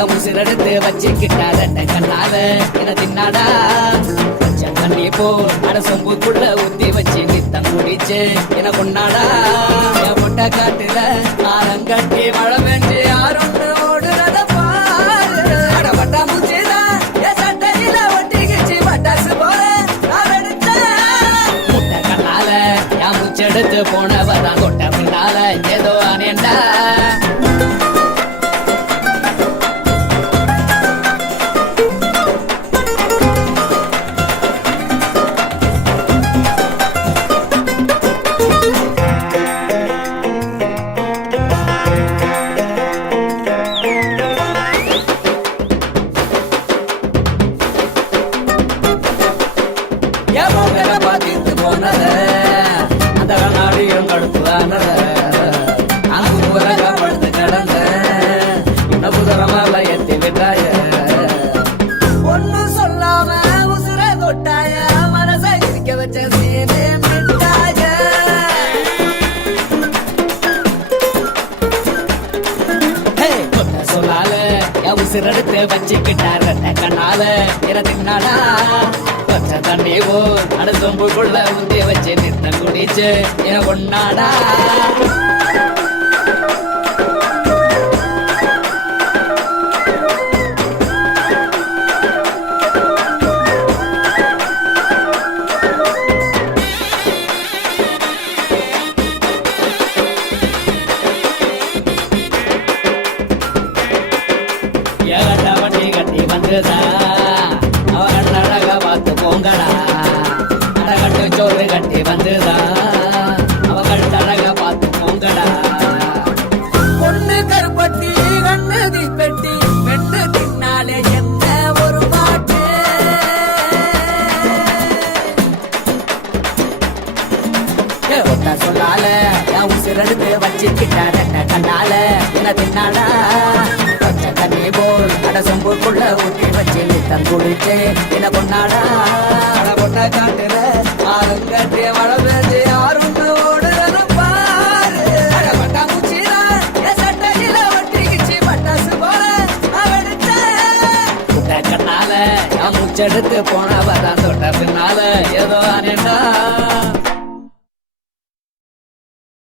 என் உசிரெடுத்து வச்சுக்கிட்டார கண்ணால என தின்னாடா தண்ணி போல் அட சொம்புக்குள்ள ஊத்தி வச்சு நித்தம் குடிச்சு என கொண்டாடா என் முட்டை காட்டுல ஆரங்கட்டி மழை பெஞ்சு யாருன்னு ஓடுறத பாரு அட பட்டா முச்சிதான் என் சட்டையில ஒட்டிக்கிச்சு பட்டாசு போல நான் எடுத்தேன் முட்டை கண்ணால என் முச்செடுத்து போனவதான் கொட்ட பின்னால ஏதோ அனேண்டா பாத்திட்டு போனத அந்த நாடியும் கடுப்புதானத அங்கு உலக படுத்து கடந்த இன்னும் புதரமால எத்தி விட்டாய ஒன்னு சொல்லாம உசுர தொட்டாய மனச இருக்க வச்ச சீனே மிட்டாய சொல்லால உசிரெடுத்து வச்சுக்கிட்டார கண்ணால தின்னாடா தண்ணி போ அட சொம்புக்குள்ள ஊத்தி வச்சு நித்தம் குடிச்சு என கொண்டாடா ஏகட்ட வண்டி கட்டி வந்துதா பொங்கடா அடகட்டு சோறு கட்டி வந்துதான் அவகள் தடக பார்த்து பொங்கடா பொண்ணு கருப்பட்டி கண்ணு தீப்பெட்டி பெண்ணு தின்னாலே என்ன ஒரு பாட்டு ஒட்ட சொல்லால உசிரெடுத்து வச்சுக்கிட்டார கண்ணால என்ன தின்னாடா தண்ணி போல் அட சொம்புக்குள்ள ஊட்டி வச்சு நித்தம் குடிச்சு என்ன கொண்டாடா அட கொண்ட காட்டுல ஆளுங்கட்டிய மழை பெஞ்சு யாருன்னு ஓடுறது பாரு அட பட்டா முச்சிரா என் சட்டையில ஒட்டிக்கிச்சு பட்டாசு போல அவடுத்த கண்ணால என் முச்செடுத்து போனவ